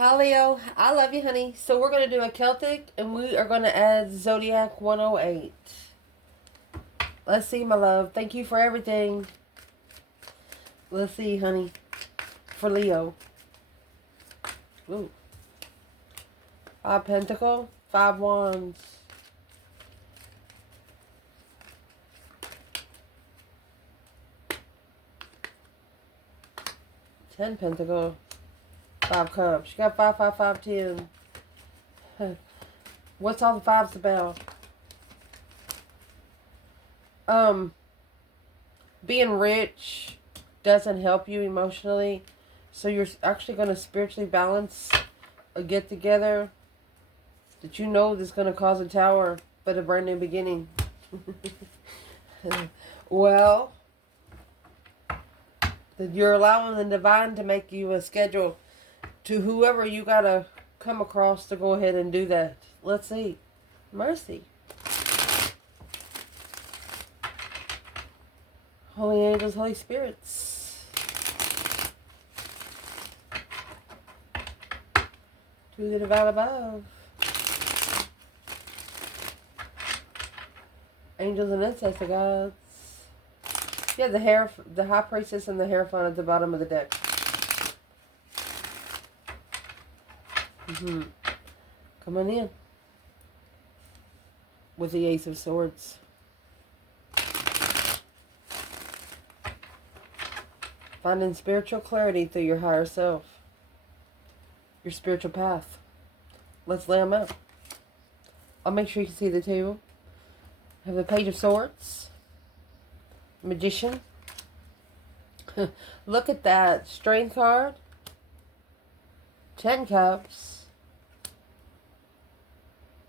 Hi Leo, I love you, honey. So we're going to do a Celtic and we are going to add Zodiac 108. Let's see, my love. Thank you for everything. Let's see, honey. For Leo. Ooh. 5 Pentacle, 5 Wands. 10 Pentacle, 5 Cups. You got 5, 5, 5, 10. What's all the fives about? Being rich doesn't help you emotionally. So you're actually going to spiritually balance a get together that you know is going to cause a tower, but a brand new beginning. Well, that you're allowing the divine to make you a schedule to whoever you got to come across to go ahead and do that. Let's see. Mercy. Holy angels, Holy spirits. To the divine above. Angels and ancestor gods. Yeah, the high priestess and the Hierophant at the bottom of the deck. Coming in with the Ace of Swords. Finding spiritual clarity through your higher self. Your spiritual path. Let's lay them out. I'll make sure you can see the table. I have the Page of Swords. Magician. Look at that. Strength card. 10 cups.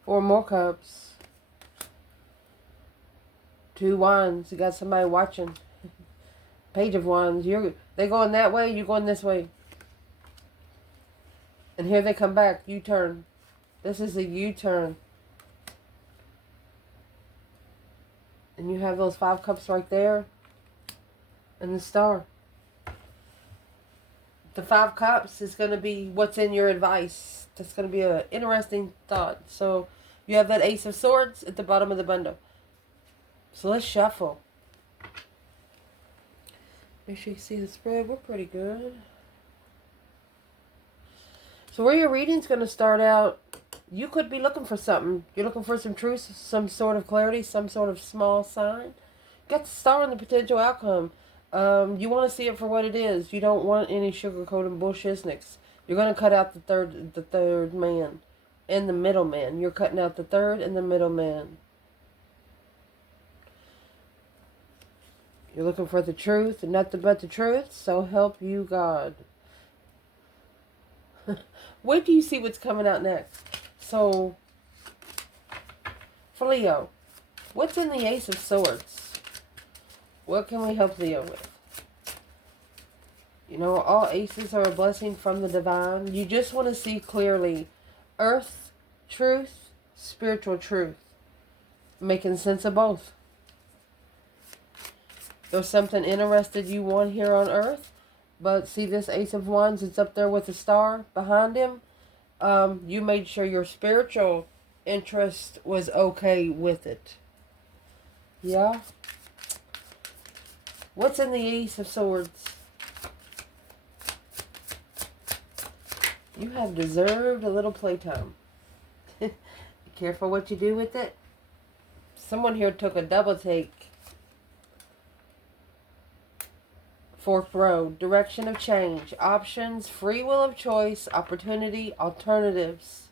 4 more cups. 2 wands. You got somebody watching. Page of Wands. They're going that way, you're going this way. And here they come back. U-turn. This is a U-turn. And you have those 5 cups right there. And the star. The 5 cups is going to be what's in your advice. That's going to be an interesting thought. So you have that Ace of Swords at the bottom of the bundle. So let's shuffle. Make sure you see the spread. We're pretty good. So where your reading's going to start out, you could be looking for something. You're looking for some truth, some sort of clarity, some sort of small sign. Get the star in the potential outcome. You want to see it for what it is. You don't want any sugarcoated bullshitniks. You're going to cut out the third man and the middle man. You're cutting out the third and the middle man. You're looking for the truth and nothing but the truth. So help you God. Wait till you see what's coming out next. So, for Leo, what's in the Ace of Swords? What can we help Leo with? You know, all aces are a blessing from the divine. You just want to see clearly. Earth, truth, spiritual truth. Making sense of both. There's something interested you want here on earth. But see this Ace of Wands? It's up there with the star behind him. You made sure your spiritual interest was okay with it. Yeah? What's in the Ace of Swords? You have deserved a little playtime. Be careful what you do with it. Someone here took a double take. Fourth row, direction of change, options, free will of choice, opportunity, alternatives.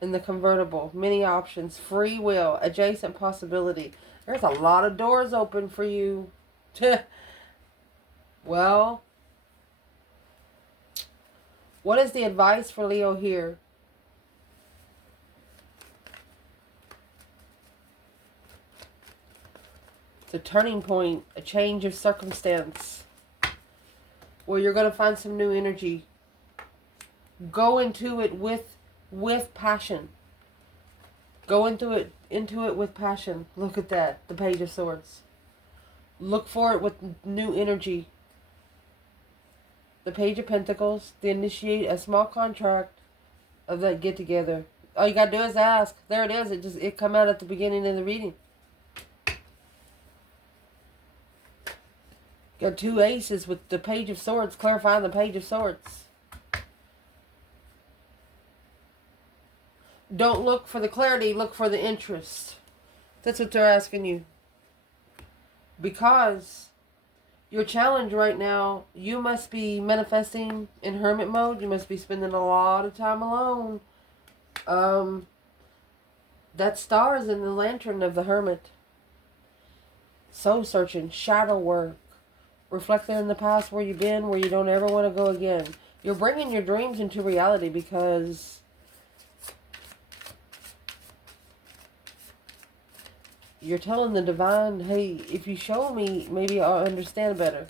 In the convertible, many options, free will, adjacent possibility. There's a lot of doors open for you. Well, what is the advice for Leo here? It's a turning point, a change of circumstance. Where you're going to find some new energy. Go into it with passion. Go into it with passion. Look at that, the Page of Swords. Look for it with new energy. the Page of Pentacles, to initiate a small contract of that get together. All you gotta do is ask. There it is. It come out at the beginning of the reading. Got 2 aces with the Page of Swords, clarifying the Page of Swords. Don't look for the clarity, look for the interest. That's what they're asking you. Because your challenge right now, you must be manifesting in hermit mode. You must be spending a lot of time alone. That star is in the lantern of the hermit. Soul searching, shadow work, reflecting in the past where you've been, where you don't ever want to go again. You're bringing your dreams into reality because you're telling the divine, hey, if you show me, maybe I'll understand better.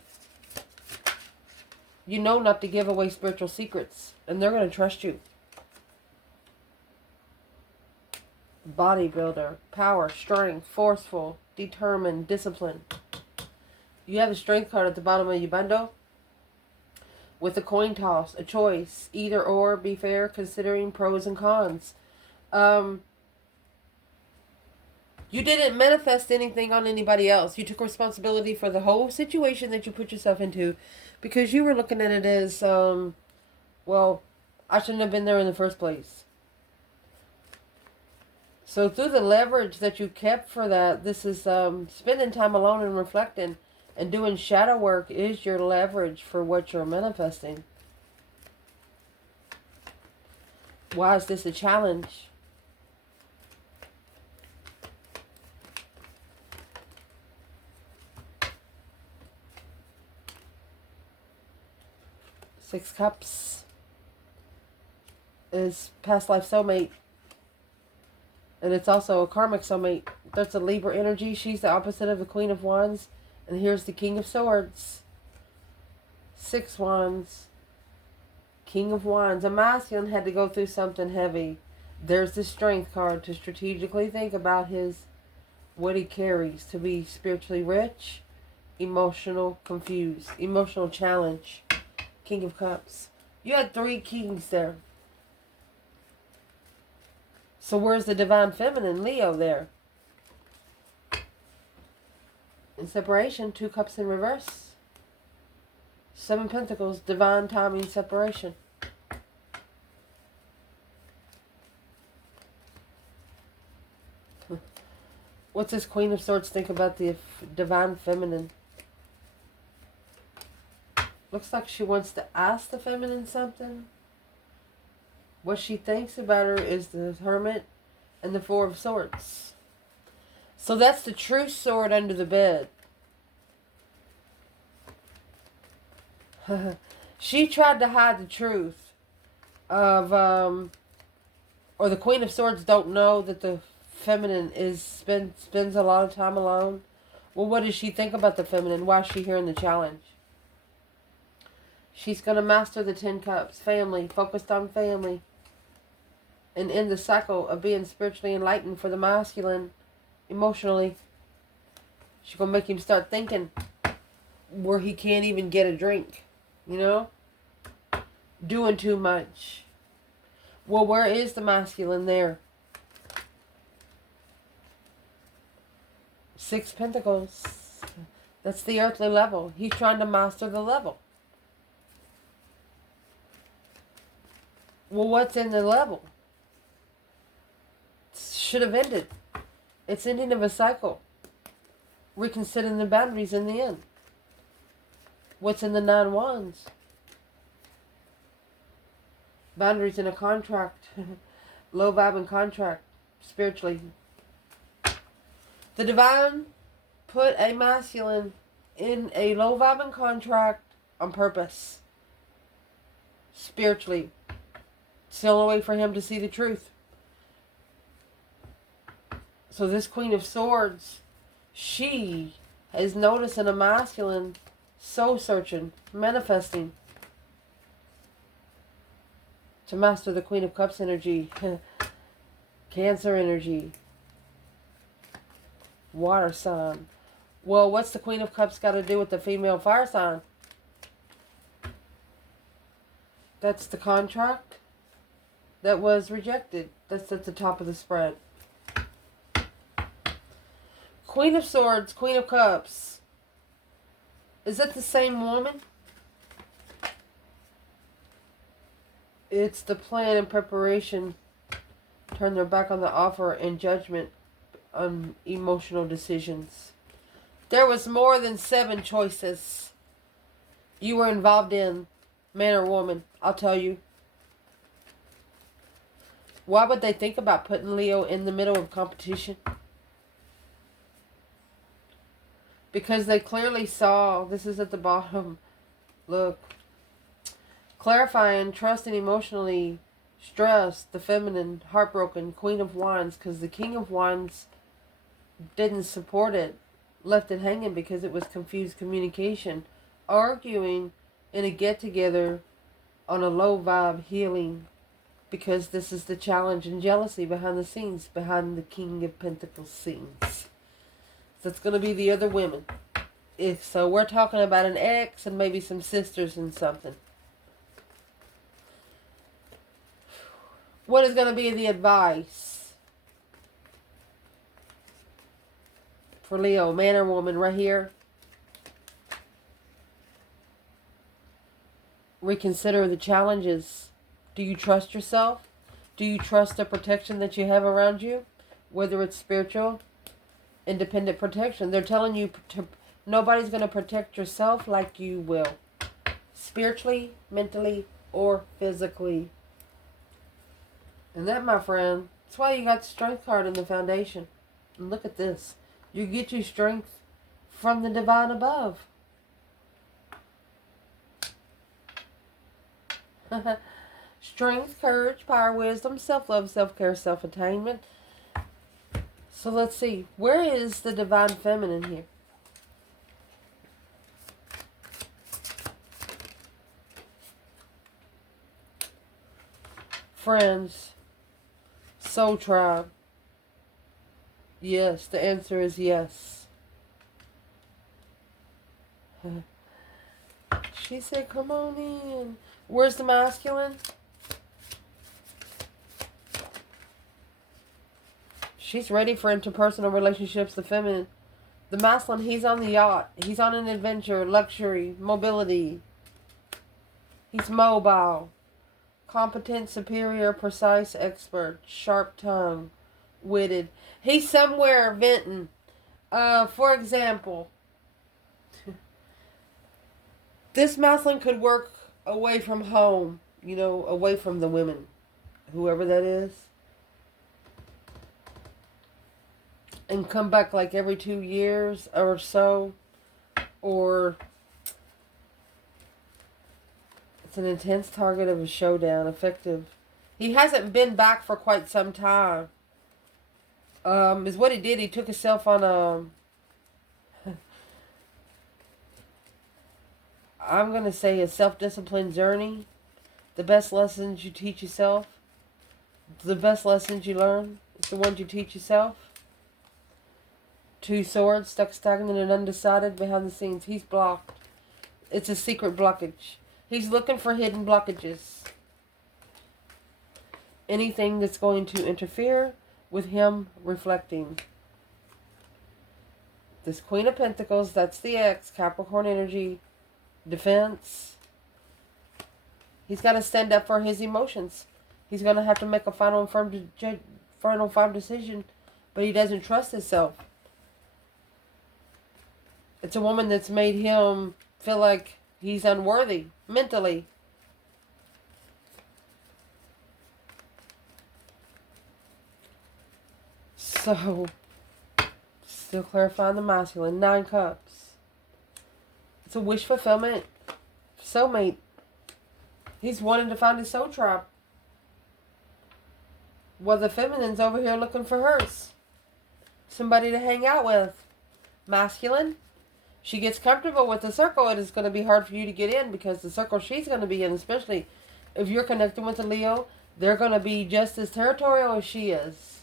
You know not to give away spiritual secrets, and they're going to trust you. Bodybuilder, power, strength, forceful, determined, disciplined. You have a strength card at the bottom of your bundle with a coin toss, a choice, either or, be fair, considering pros and cons. You didn't manifest anything on anybody else. You took responsibility for the whole situation that you put yourself into because you were looking at it as, well, I shouldn't have been there in the first place. So through the leverage that you kept for that, this is spending time alone and reflecting and doing shadow work is your leverage for what you're manifesting. Why is this a challenge? Six Cups is past life soulmate. And it's also a karmic soulmate. That's a Libra energy. She's the opposite of the Queen of Wands. And here's the King of Swords. 6 Wands. King of Wands. A masculine had to go through something heavy. There's the Strength card to strategically think about what he carries. To be spiritually rich, emotional, confused, emotional challenge. King of Cups. You had 3 kings there. So where's the divine feminine, Leo, there? In separation, 2 cups in reverse. 7 pentacles, divine timing, separation. What's this Queen of Swords think about the divine feminine? Looks like she wants to ask the feminine something. What she thinks about her is the Hermit and the 4 of Swords. So that's the true sword under the bed. She tried to hide the truth of, or the Queen of Swords don't know that the feminine spends a lot of time alone. Well, what does she think about the feminine? Why is she here in the challenge? She's going to master the 10 cups. Family, focused on family. And end the cycle of being spiritually enlightened for the masculine, emotionally. She's going to make him start thinking where he can't even get a drink. You know? Doing too much. Well, where is the masculine there? 6 Pentacles. That's the earthly level. He's trying to master the level. Well, what's in the level? Should have ended. It's ending of a cycle. Reconsidering the boundaries in the end. What's in the 9 Wands? Boundaries in a contract. Low vibing contract. Spiritually. The divine put a masculine in a low vibing contract on purpose. Spiritually. It's the only way for him to see the truth. So this Queen of Swords, she is noticing a masculine soul searching, manifesting to master the Queen of Cups energy, Cancer energy, water sign. Well, what's the Queen of Cups got to do with the female fire sign? That's the contract that was rejected. That's at the top of the spread. Queen of Swords, Queen of Cups. Is that the same woman? It's the plan and preparation. Turn their back on the offer and judgment on emotional decisions. There was more than 7 choices you were involved in, man or woman. I'll tell you. Why would they think about putting Leo in the middle of competition? Because they clearly saw, this is at the bottom, look, clarifying, trusting, emotionally stressed, the feminine, heartbroken, Queen of Wands, because the King of Wands didn't support it, left it hanging because it was confused communication, arguing in a get-together on a low vibe healing, because this is the challenge and jealousy behind the scenes, behind the King of Pentacles scenes. That's going to be the other women. If so, we're talking about an ex and maybe some sisters and something. What is going to be the advice for Leo, man or woman, right here? Reconsider the challenges. Do you trust yourself? Do you trust the protection that you have around you? Whether it's spiritual, independent protection. They're telling you nobody's going to protect yourself like you will. Spiritually, mentally, or physically. And that, my friend, that's why you got the Strength card in the foundation. And look at this. You get your strength from the divine above. Strength, courage, power, wisdom, self-love, self-care, self-attainment. So let's see. Where is the divine feminine here? Friends. Soul tribe. Yes, the answer is yes. She said, come on in. Where's the masculine? She's ready for interpersonal relationships, the feminine. The masculine, he's on the yacht. He's on an adventure, luxury, mobility. He's mobile. Competent, superior, precise, expert, sharp tongue, witted. He's somewhere venting. For example, this masculine could work away from home, you know, away from the women, whoever that is, and come back like every 2 years or so, or it's an intense target of a showdown, effective. He hasn't been back for quite some time. Is what he did. He took himself on a, I'm going to say a self-discipline journey. The best lessons you teach yourself. The best lessons you learn. It's the ones you teach yourself. 2 swords, stuck stagnant and undecided behind the scenes. He's blocked. It's a secret blockage. He's looking for hidden blockages. Anything that's going to interfere with him reflecting. This Queen of Pentacles, that's the ex, Capricorn energy, defense. He's got to stand up for his emotions. He's going to have to make a final and firm decision, but he doesn't trust himself. It's a woman that's made him feel like he's unworthy mentally. So, still clarifying the masculine. 9 cups. It's a wish fulfillment. Soulmate. He's wanting to find his soul tribe. Well, the feminine's over here looking for hers. Somebody to hang out with. Masculine. She gets comfortable with the circle. It is going to be hard for you to get in because the circle she's going to be in, especially if you're connecting with a Leo, they're going to be just as territorial as she is.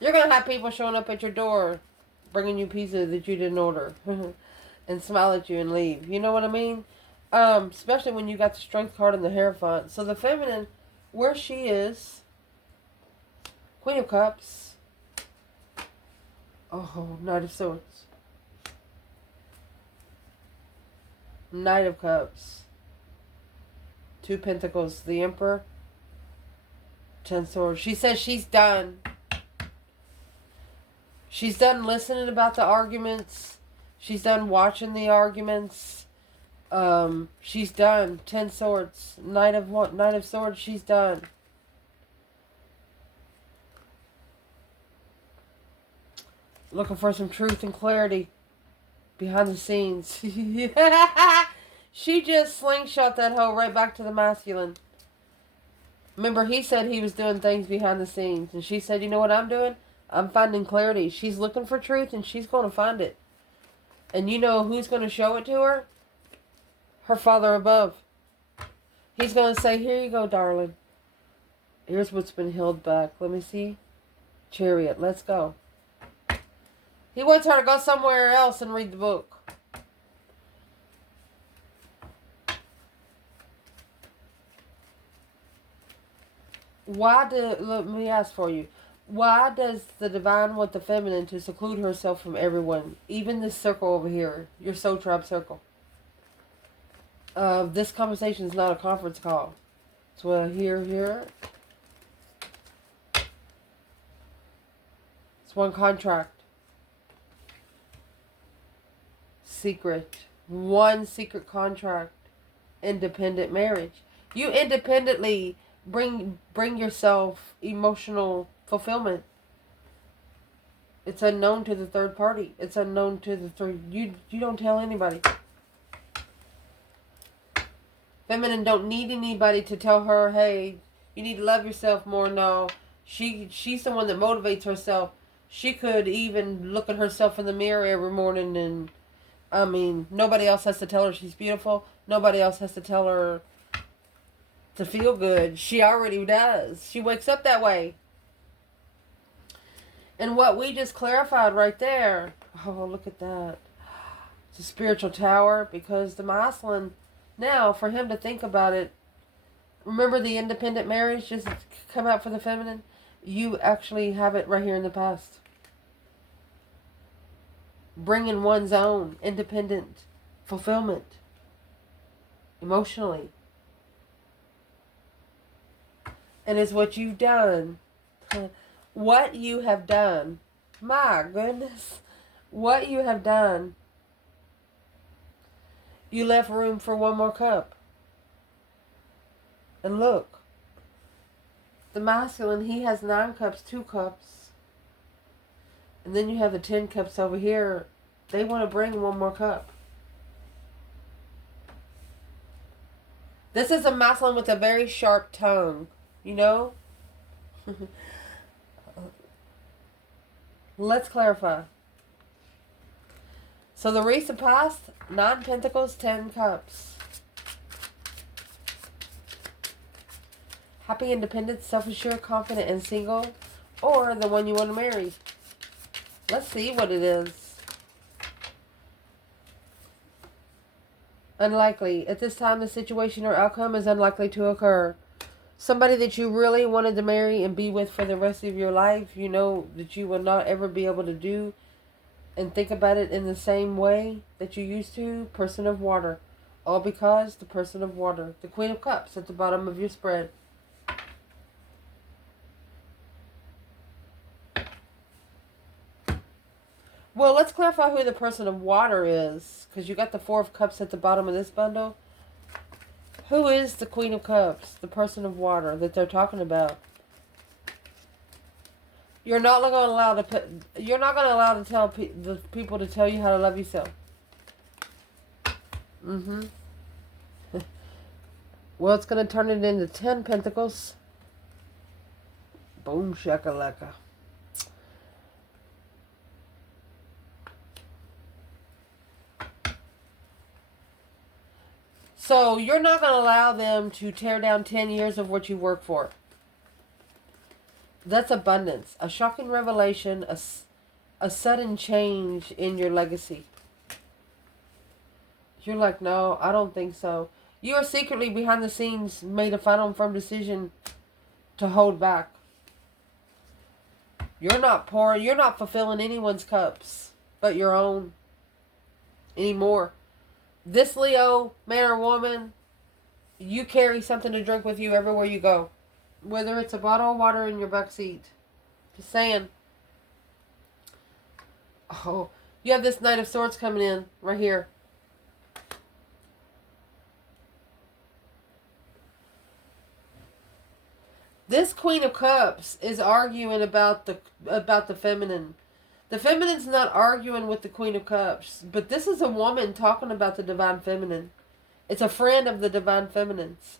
You're going to have people showing up at your door, bringing you pizza that you didn't order, and smile at you and leave. You know what I mean? Especially when you got the Strength card and the Hierophant. So the feminine, where she is, Queen of Cups. Oh, Knight of Swords. Knight of Cups. Two Pentacles. The Emperor. 10 Swords. She says she's done. She's done listening about the arguments. She's done watching the arguments. She's done. 10 Swords. Knight of Swords. She's done. Looking for some truth and clarity behind the scenes. She just slingshot that hoe right back to the masculine. Remember, he said he was doing things behind the scenes. And she said, you know what I'm doing? I'm finding clarity. She's looking for truth and she's going to find it. And you know who's going to show it to her? Her Father above. He's going to say, here you go, darling. Here's what's been held back. Let me see. Chariot, let's go. He wants her to go somewhere else and read the book. Let me ask for you. Why does the divine want the feminine to seclude herself from everyone? Even this circle over here. Your soul tribe circle. This conversation is not a conference call. So here. It's one contract. Secret. One secret contract. Independent marriage. You independently bring yourself emotional fulfillment. It's unknown to the third party. It's unknown to the third. You don't tell anybody. Feminine don't need anybody to tell her, hey, you need to love yourself more. No. She's the one that motivates herself. She could even look at herself in the mirror every morning and nobody else has to tell her she's beautiful. Nobody else has to tell her to feel good. She already does. She wakes up that way. And what we just clarified right there, oh, look at that. It's a spiritual tower because the masculine, now for him to think about it, remember the independent marriage just come out for the feminine? You actually have it right here in the past. Bringing one's own independent fulfillment emotionally. And it's what you've done. What you have done. My goodness. What you have done. You left room for one more cup. And look. The masculine, he has 9 cups, 2 cups. And then you have the 10 cups over here. They want to bring one more cup. This is a masculine with a very sharp tongue. You know? Let's clarify. So the recent past, 9 pentacles, 10 cups. Happy, independent, self-assured, confident, and single. Or the one you want to marry. Let's see what it is. Unlikely. At this time, the situation or outcome is unlikely to occur. Somebody that you really wanted to marry and be with for the rest of your life, you know that you will not ever be able to do and think about it in the same way that you used to. Person of water. All because the person of water. The Queen of Cups at the bottom of your spread. Well, let's clarify who the person of water is. Because you got the 4 of Cups at the bottom of this bundle. Who is the Queen of Cups? The person of water that they're talking about. You're not going to allow to tell the people to tell you how to love yourself. Well, it's going to turn it into 10 pentacles. Boom shakalaka. So you're not going to allow them to tear down 10 years of what you work for. That's abundance. A shocking revelation. A sudden change in your legacy. You're like, no, I don't think so. You are secretly behind the scenes made a final and firm decision to hold back. You're not pouring, you're not fulfilling anyone's cups but your own anymore. This Leo, man or woman, you carry something to drink with you everywhere you go. Whether it's a bottle of water in your back seat. Just saying. Oh, you have this Knight of Swords coming in right here. This Queen of Cups is arguing about the feminine. The feminine's not arguing with the Queen of Cups, but this is a woman talking about the divine feminine. It's a friend of the divine feminines.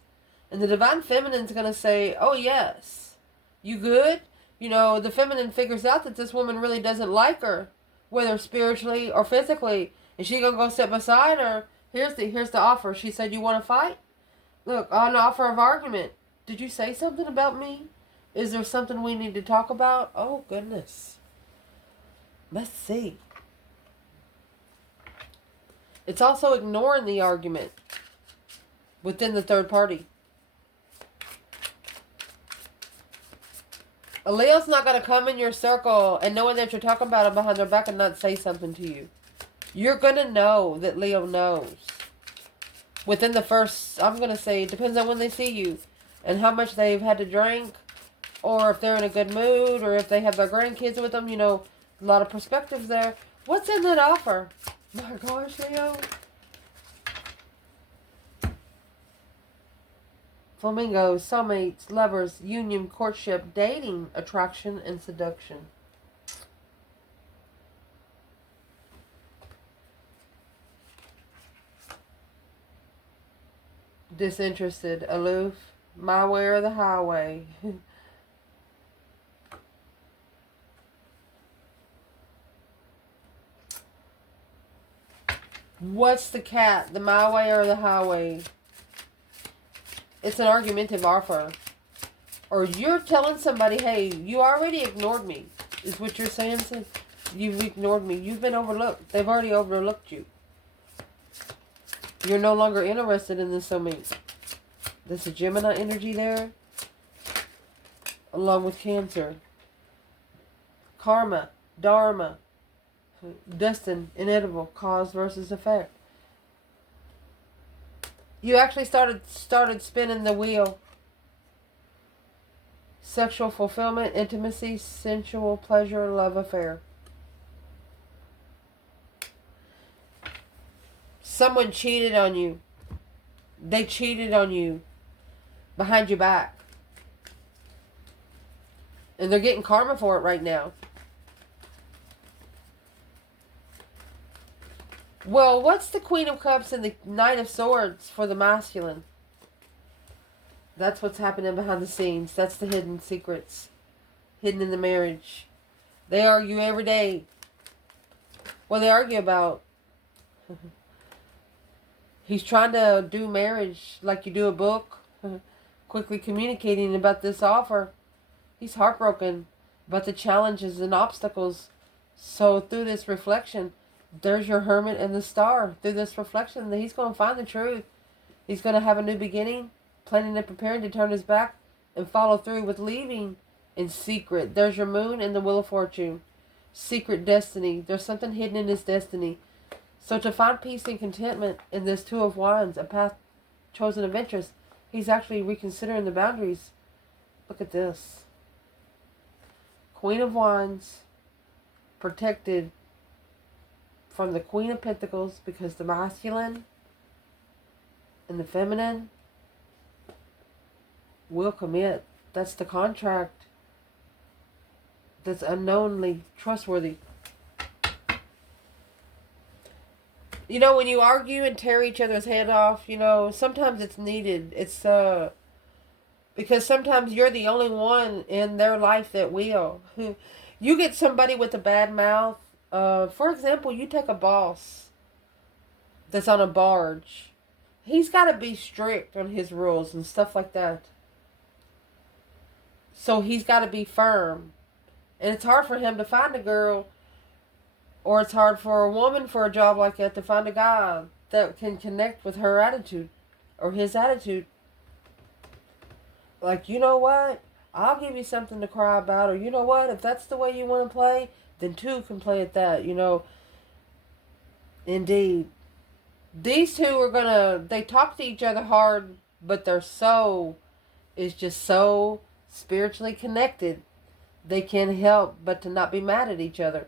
And the divine feminine's going to say, oh yes, you good? You know, the feminine figures out that this woman really doesn't like her, whether spiritually or physically. And she's going to go sit beside her. Here's the offer. She said, you want to fight? Look, on offer of argument. Did you say something about me? Is there something we need to talk about? Oh, goodness. Let's see. It's also ignoring the argument within the third party. A Leo's not going to come in your circle and knowing that you're talking about them behind their back and not say something to you. You're going to know that Leo knows. Within the first, I'm going to say, it depends on when they see you and how much they've had to drink, or if they're in a good mood, or if they have their grandkids with them. You know, a lot of perspectives there. What's in that offer? My gosh, Leo. Flamingos, soulmates, lovers, union, courtship, dating, attraction, and seduction. Disinterested, aloof, my way or the highway. What's the cat? The my way or the highway? It's an argumentative offer. Or you're telling somebody, hey, you already ignored me. Is what you're saying? You've ignored me. You've been overlooked. They've already overlooked you. You're no longer interested in this soulmate. There's a Gemini energy there. Along with Cancer. Karma. Dharma. Destined. Inevitable. Cause versus effect. You actually started spinning the wheel. Sexual fulfillment, intimacy, sensual pleasure, love affair. Someone cheated on you. They cheated on you behind your back. And they're getting karma for it right now. Well, what's the Queen of Cups and the Knight of Swords for the masculine? That's what's happening behind the scenes. That's the hidden secrets. Hidden in the marriage. They argue every day. What they argue about? He's trying to do marriage like you do a book. Quickly communicating about this offer. He's heartbroken about the challenges and obstacles. So through this reflection, there's your Hermit and the Star. Through this reflection, he's going to find the truth. He's going to have a new beginning, planning and preparing to turn his back and follow through with leaving in secret. There's your Moon and the Wheel of Fortune. Secret destiny. There's something hidden in his destiny. So to find peace and contentment in this Two of Wands, a path chosen of interest, he's actually reconsidering the boundaries. Look at this. Queen of Wands, protected from the Queen of Pentacles, because the masculine and the feminine will commit. That's the contract that's unknowingly trustworthy. You know, when you argue and tear each other's head off, you know, sometimes it's needed. It's because sometimes you're the only one in their life that will. You get somebody with a bad mouth. For example, you take a boss that's on a barge. He's got to be strict on his rules and stuff like that. So he's got to be firm. And it's hard for him to find a girl, or it's hard for a woman for a job like that to find a guy that can connect with her attitude or his attitude. Like, you know what? I'll give you something to cry about. Or, you know what? If that's the way you want to play, then two can play at that. You know, indeed. These two are going to, they talk to each other hard, but their soul is just so spiritually connected. They can't help but to not be mad at each other.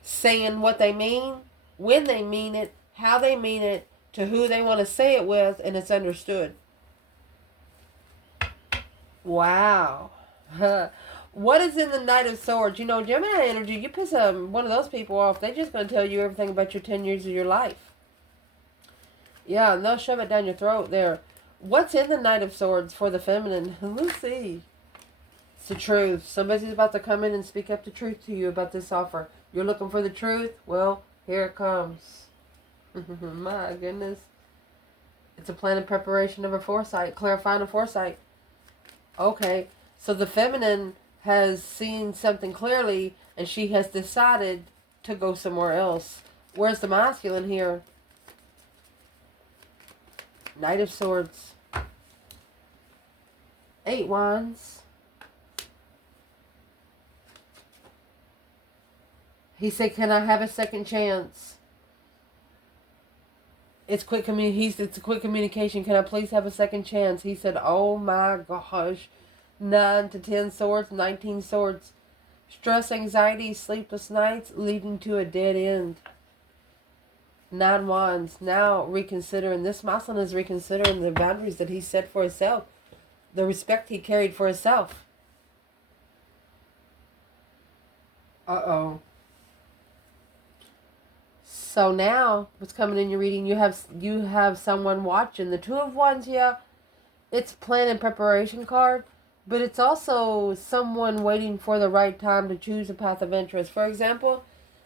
Saying what they mean, when they mean it, how they mean it, to who they want to say it with, and it's understood. Wow. What is in the Knight of Swords? You know, Gemini energy, you piss one of those people off, they're just going to tell you everything about your 10 years of your life. Yeah, and they'll shove it down your throat there. What's in the Knight of Swords for the feminine? Let's see. It's the truth. Somebody's about to come in and speak up the truth to you about this offer. You're looking for the truth? Well, here it comes. My goodness. It's a plan of preparation of a foresight. Clarifying a foresight. Okay, so the feminine has seen something clearly and she has decided to go somewhere else. Where's the masculine here? Knight of Swords. 8 Wands. He said, can I have a second chance? It's quick it's a quick communication. Can I please have a second chance? He said, oh my gosh. 9 to 10 swords, 19 swords. Stress, anxiety, sleepless nights leading to a dead end. 9 Wands. Now reconsidering. This masculine is reconsidering the boundaries that he set for himself. The respect he carried for himself. Uh-oh. So now, what's coming in your reading, you have someone watching. The 2 of Wands, yeah, it's plan and preparation card, but it's also someone waiting for the right time to choose a path of interest. For example,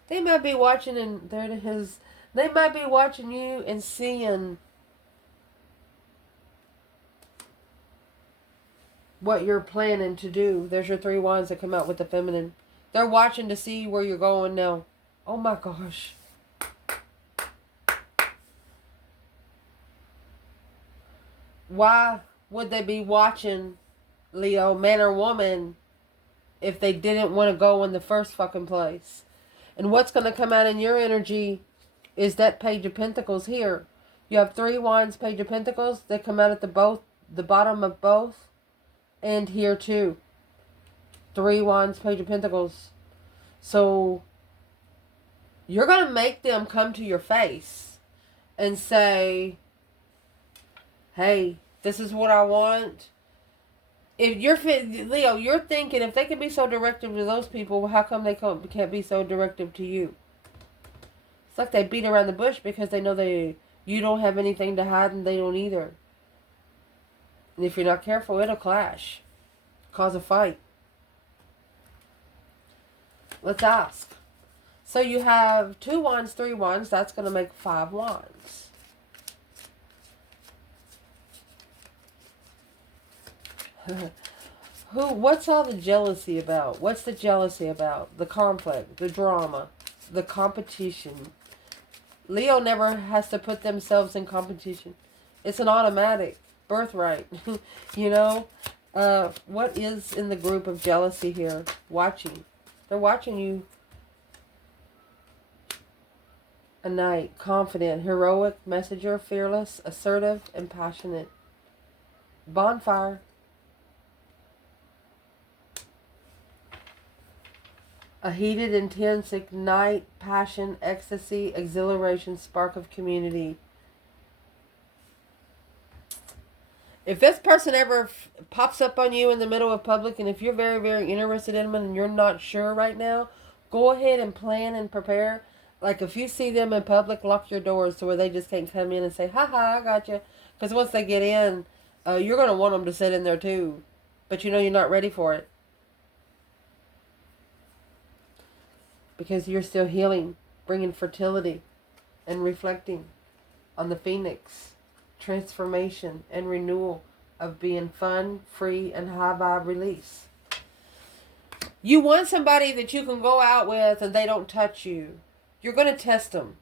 they might be watching, and there it is. They might be watching you and seeing what you're planning to do. There's your 3 Wands that come out with the feminine. They're watching to see where you're going now. Oh my gosh. Why would they be watching, Leo, man or woman, if they didn't want to go in the first fucking place? And what's going to come out in your energy is that Page of Pentacles here. You have 3 Wands, Page of Pentacles. They come out at the bottom of both. And here too. 3 Wands, Page of Pentacles. So you're going to make them come to your face and say, hey, this is what I want. If you're Leo, you're thinking if they can be so directive to those people, how come they can't be so directive to you? It's like they beat around the bush because they know you don't have anything to hide and they don't either. And if you're not careful, it'll clash. Cause a fight. Let's ask. So you have 2 Wands, 3 Wands. That's going to make 5 Wands. What's all the jealousy about? What's the jealousy about? The conflict, the drama, the competition. Leo never has to put themselves in competition. It's an automatic birthright. You know? What is in the group of jealousy here? Watching. They're watching you. A knight, confident, heroic, messenger, fearless, assertive, and passionate. Bonfire. A heated, intense, ignite, passion, ecstasy, exhilaration, spark of community. If this person ever pops up on you in the middle of public, and if you're very, very interested in them and you're not sure right now, go ahead and plan and prepare. Like if you see them in public, lock your doors to where they just can't come in and say, ha, I got you. Because once they get in, you're going to want them to sit in there too. But you know you're not ready for it. Because you're still healing, bringing fertility, and reflecting on the phoenix, transformation and renewal of being fun, free, and high vibe release. You want somebody that you can go out with and they don't touch you. You're going to test them.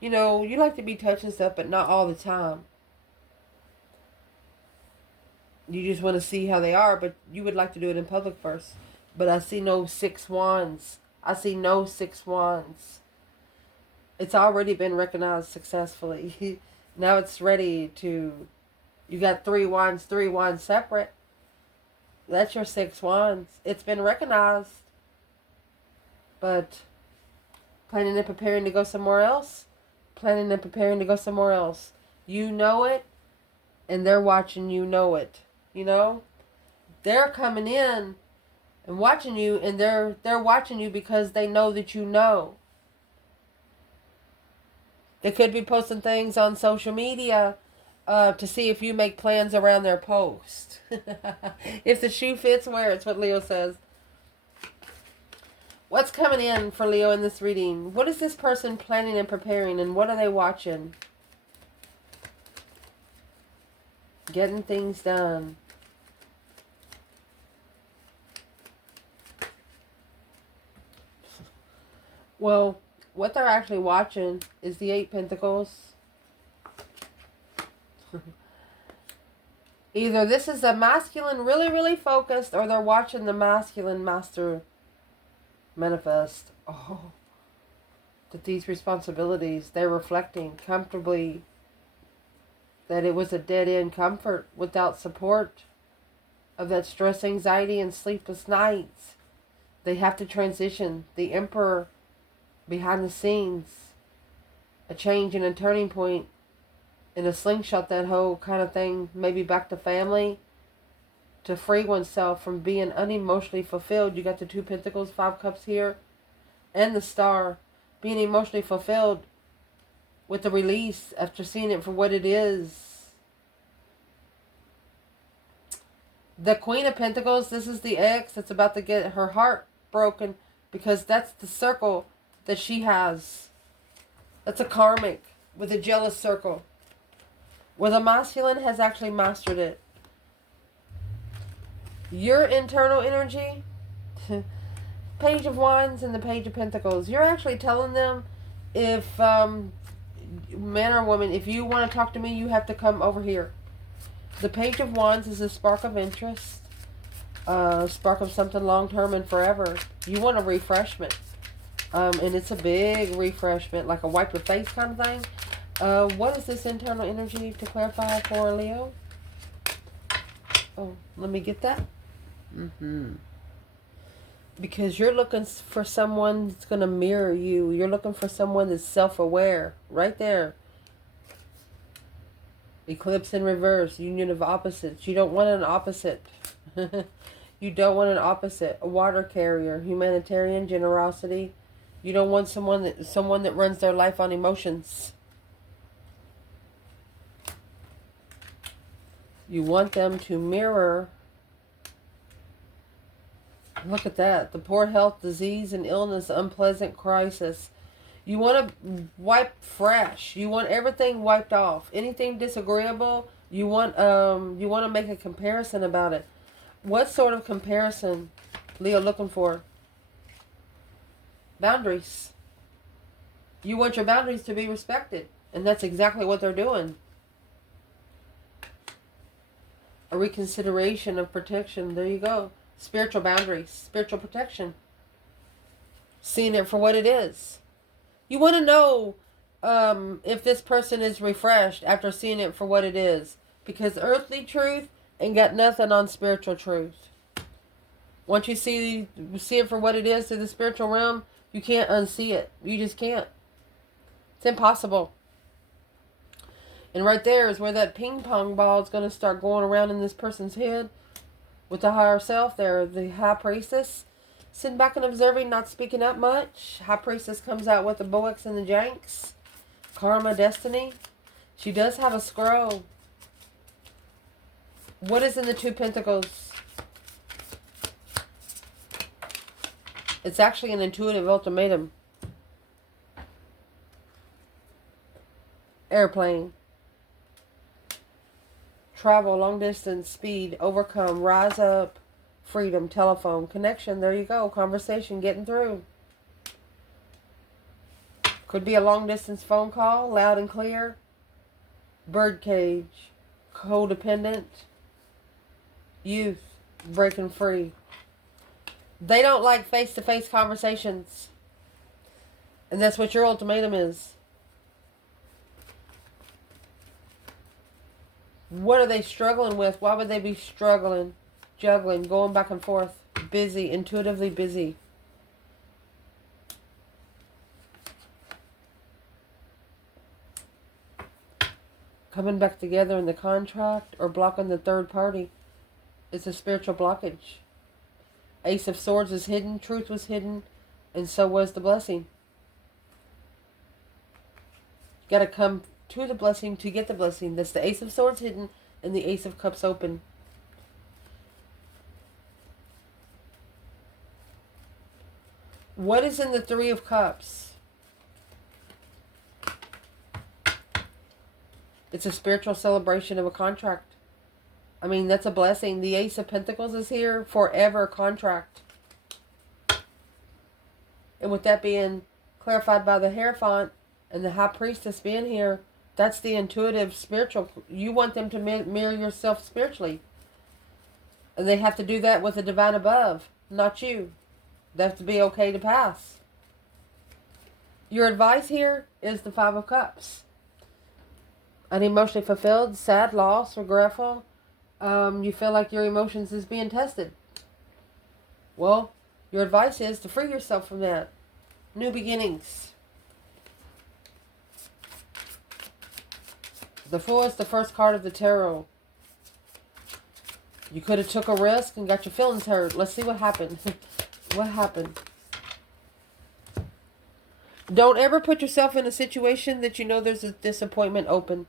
You know, you like to be touching stuff, but not all the time. You just want to see how they are, but you would like to do it in public first. But I see no 6 wands. I see no 6 wands. It's already been recognized successfully. Now it's ready to... You got 3 wands separate. That's your 6 wands. It's been recognized. But planning and preparing to go somewhere else. Planning and preparing to go somewhere else. You know it, and they're watching you know it. You know? They're coming in and watching you, and they're watching you because they know that you know. They could be posting things on social media to see if you make plans around their post. If the shoe fits, wear it's what Leo says. What's coming in for Leo in this reading? What is this person planning and preparing, and what are they watching? Getting things done. Well, what they're actually watching is the 8 Pentacles. Either this is a masculine really, really focused, or they're watching the masculine master manifest. Oh, that these responsibilities, they're reflecting comfortably that it was a dead-end comfort without support of that stress, anxiety, and sleepless nights. They have to transition. The Emperor behind the scenes, a change and a turning point in a slingshot, that whole kind of thing, maybe back to family, to free oneself from being unemotionally fulfilled. You got the 2 Pentacles, 5 Cups here, and the Star, being emotionally fulfilled with the release after seeing it for what it is. The Queen of Pentacles, this is the ex that's about to get her heart broken, because that's the circle that she has. That's a karmic with a jealous circle, where the masculine has actually mastered it. Your internal energy, Page of Wands and the Page of Pentacles, you're actually telling them, if man or woman, if you want to talk to me, you have to come over here. The Page of Wands is a spark of interest, spark of something long-term and forever. You want a refreshment. And it's a big refreshment, like a wipe your face kind of thing. What is this internal energy to clarify for Leo? Oh, let me get that. Because you're looking for someone that's going to mirror you. You're looking for someone that's self-aware. Right there. Eclipse in reverse. Union of opposites. You don't want an opposite. You don't want an opposite. A water carrier. Humanitarian. Generosity. You don't want someone that runs their life on emotions. You want them to mirror. Look at that. The poor health, disease, and illness, unpleasant crisis. You want to wipe fresh. You want everything wiped off. Anything disagreeable, you want to make a comparison about it. What sort of comparison, Leo, looking for? Boundaries. You want your boundaries to be respected. And that's exactly what they're doing. A reconsideration of protection. There you go. Spiritual boundaries. Spiritual protection. Seeing it for what it is. You want to know if this person is refreshed after seeing it for what it is. Because earthly truth ain't got nothing on spiritual truth. Once you see it for what it is through the spiritual realm, you can't unsee it. You just can't. It's impossible. And right there is where that ping pong ball is going to start going around in this person's head. With the higher self there, the High Priestess. Sitting back and observing, not speaking up much. High Priestess comes out with the Boex and the Janks. Karma, Destiny. She does have a scroll. What is in the 2 Pentacles? It's actually an intuitive ultimatum. Airplane. Travel, long distance, speed, overcome, rise up, freedom, telephone, connection. There you go. Conversation, getting through. Could be a long distance phone call, loud and clear. Birdcage. Codependent. Youth. Breaking free. They don't like face-to-face conversations. And that's what your ultimatum is. What are they struggling with? Why would they be struggling? Juggling, going back and forth. Busy, intuitively busy. Coming back together in the contract or blocking the third party. It's a spiritual blockage. Ace of Swords is hidden. Truth was hidden. And so was the blessing. You got to come to the blessing to get the blessing. That's the Ace of Swords hidden and the Ace of Cups open. What is in the Three of Cups? It's a spiritual celebration of a contract. I mean, that's a blessing. The Ace of Pentacles is here. Forever contract. And with that being clarified by the Hierophant and the High Priestess being here, that's the intuitive spiritual. You want them to mirror yourself spiritually. And they have to do that with the divine above, not you. They have to be okay to pass. Your advice here is the Five of Cups. Unemotionally fulfilled, sad, lost, regretful. You feel like your emotions is being tested. Well, your advice is to free yourself from that. New beginnings. The Fool is the first card of the tarot. You could have took a risk and got your feelings hurt. Let's see what happened. What happened? Don't ever put yourself in a situation that you know there's a disappointment open.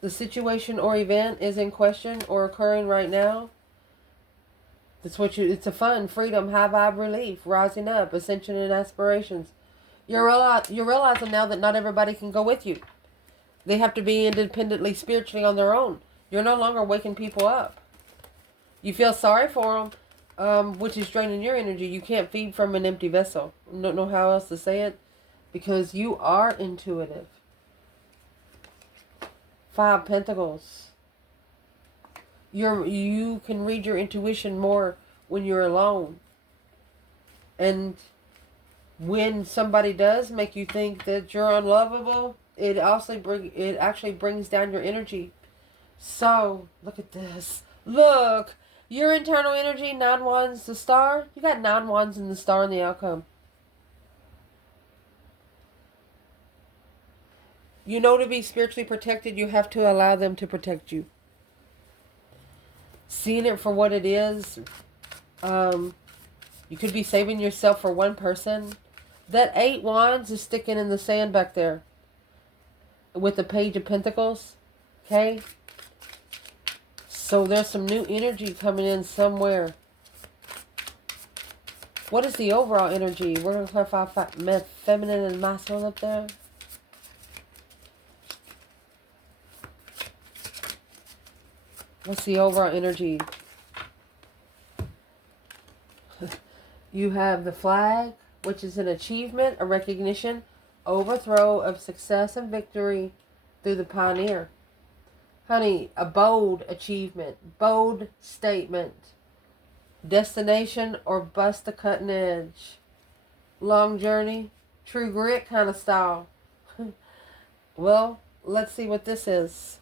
The situation or event is in question or occurring right now. That's what it's a fun, freedom, high vibe relief, rising up, ascension and aspirations. You're realizing now that not everybody can go with you. They have to be independently, spiritually on their own. You're no longer waking people up. You feel sorry for them, which is draining your energy. You can't feed from an empty vessel. I don't know how else to say it, because you are intuitive. Five Pentacles. You can read your intuition more when you're alone. And when somebody does make you think that you're unlovable, it actually brings down your energy. So, look at this. Look! Your internal energy, 9 Wands, the Star. You got 9 Wands in the Star in the outcome. You know, to be spiritually protected, you have to allow them to protect you. Seeing it for what it is. You could be saving yourself for one person. That 8 Wands is sticking in the sand back there. With the Page of Pentacles. Okay? So there's some new energy coming in somewhere. What is the overall energy? We're going to clarify feminine and masculine up there. What's the overall energy? You have the flag, which is an achievement, a recognition, overthrow of success and victory through the pioneer. Honey, a bold achievement, bold statement, destination or bust the cutting edge. Long journey, true grit kind of style. Well, let's see what this is.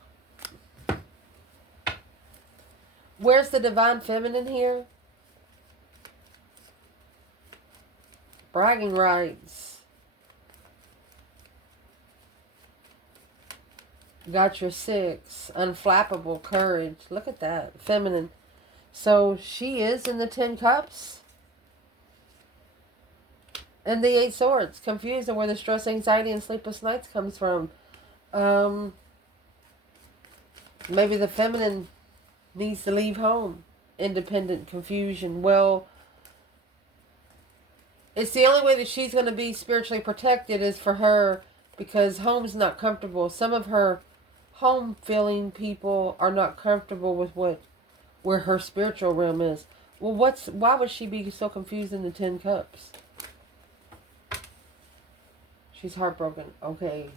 Where's the divine feminine here? Bragging rights. Got your 6. Unflappable courage. Look at that. Feminine. So she is in the 10 Cups. And the 8 Swords. Confused on where the stress, anxiety, and sleepless nights comes from. Maybe the feminine needs to leave home. Independent confusion. Well, it's the only way that she's going to be spiritually protected is for her, because home's not comfortable. Some of her home feeling people are not comfortable with where her spiritual realm is. Well, why would she be so confused in the 10 Cups? She's heartbroken. Okay.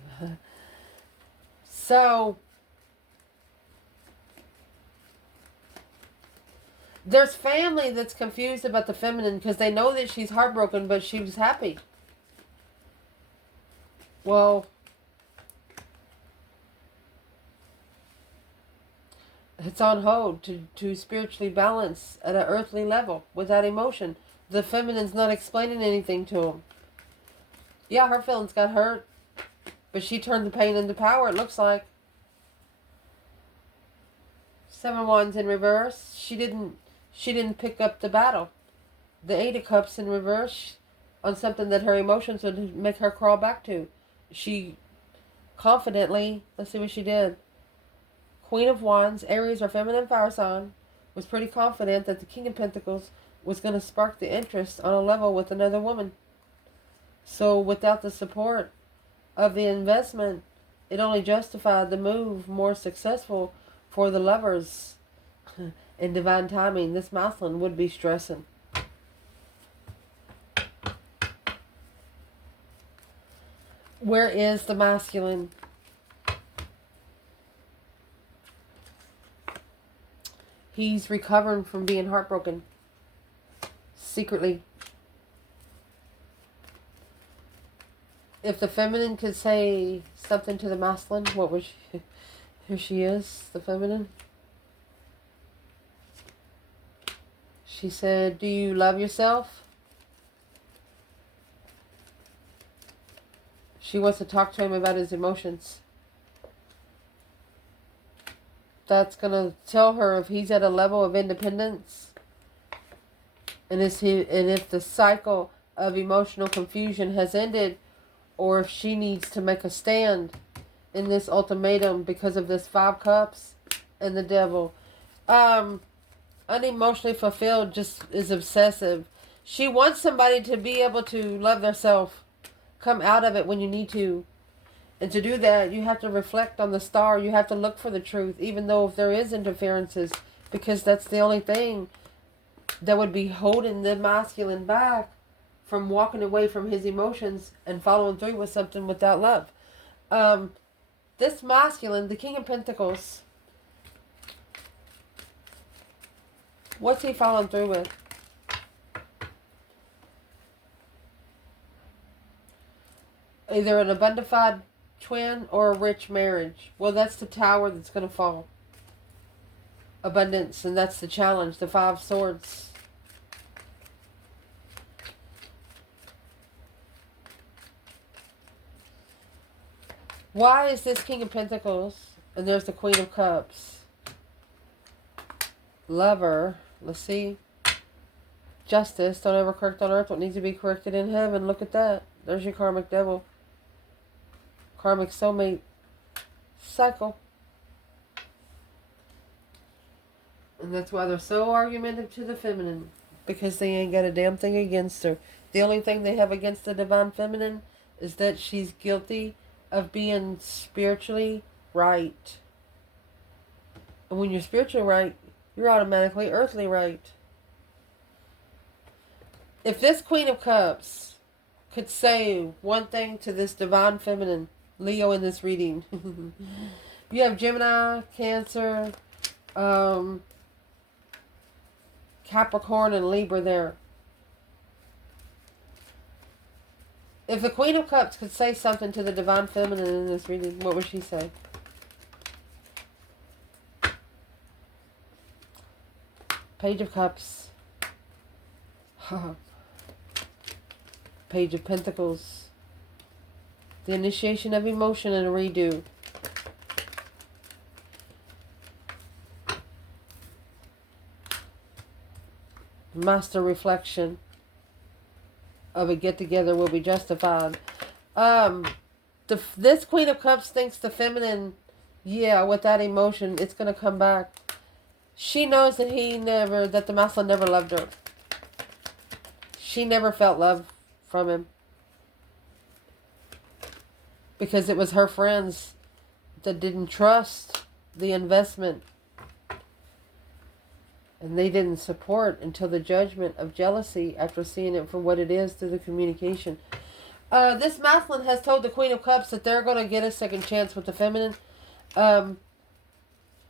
So, there's family that's confused about the feminine because they know that she's heartbroken, but she was happy. Well, it's on hold to spiritually balance at an earthly level without emotion. The feminine's not explaining anything to him. Yeah, her feelings got hurt, but she turned the pain into power, it looks like. 7 Wands in reverse. She didn't pick up the battle. The 8 of Cups in reverse on something that her emotions would make her crawl back to. She confidently, let's see what she did. Queen of Wands, Aries or feminine fire sign, was pretty confident that the King of Pentacles was going to spark the interest on a level with another woman. So without the support of the investment, it only justified the move more successful for the lovers. In divine timing, this masculine would be stressing. Where is the masculine? He's recovering from being heartbroken. Secretly. If the feminine could say something to the masculine, what would she... Here she is, the feminine. She said, do you love yourself? She wants to talk to him about his emotions. That's going to tell her if he's at a level of independence. And if the cycle of emotional confusion has ended, or if she needs to make a stand in this ultimatum because of this 5 Cups and the Devil. Unemotionally fulfilled just is obsessive. She wants somebody to be able to love themselves. Come out of it when you need to. And to do that, you have to reflect on the star. You have to look for the truth, even though if there is interferences, because that's the only thing that would be holding the masculine back from walking away from his emotions and following through with something without love. This masculine, the King of Pentacles, what's he following through with? Either an abundified twin or a rich marriage. Well, that's the tower that's going to fall. Abundance, and that's the challenge, the 5 Swords. Why is this King of Pentacles? And there's the Queen of Cups. Lover. Let's see. Justice. Don't ever correct on earth what needs to be corrected in heaven. Look at that. There's your karmic devil. Karmic soulmate cycle. And that's why they're so argumentative to the feminine. Because they ain't got a damn thing against her. The only thing they have against the divine feminine is that she's guilty of being spiritually right. And when you're spiritually right, you're automatically earthly right. If this Queen of Cups could say one thing to this divine feminine, Leo in this reading. You have Gemini, Cancer, Capricorn, and Libra there. If the Queen of Cups could say something to the divine feminine in this reading, what would she say? Page of Cups. Page of Pentacles. The initiation of emotion and a redo. Master reflection of a get-together will be justified. This Queen of Cups thinks the feminine, yeah, with that emotion, it's going to come back. She knows that that the masculine never loved her. She never felt love from him. Because it was her friends that didn't trust the investment. And they didn't support until the judgment of jealousy after seeing it for what it is through the communication. This masculine has told the Queen of Cups that they're going to get a second chance with the feminine. Um,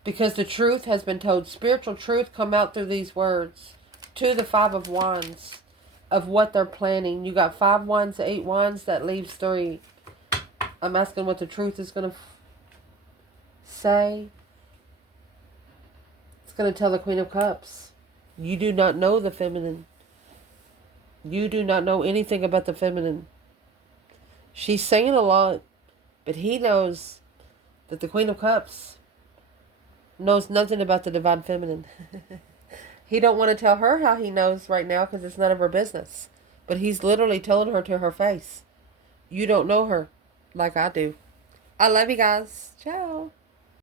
because the truth has been told. Spiritual truth come out through these words. To the Five of Wands of what they're planning. You got 5 wands, 8 wands. That leaves 3. I'm asking what the truth is going to say. It's going to tell the Queen of Cups. You do not know the feminine. You do not know anything about the feminine. She's saying a lot, but he knows that the Queen of Cups knows nothing about the divine feminine. He don't want to tell her how he knows right now because it's none of her business. But he's literally telling her to her face. You don't know her like I do. I love you guys. Ciao.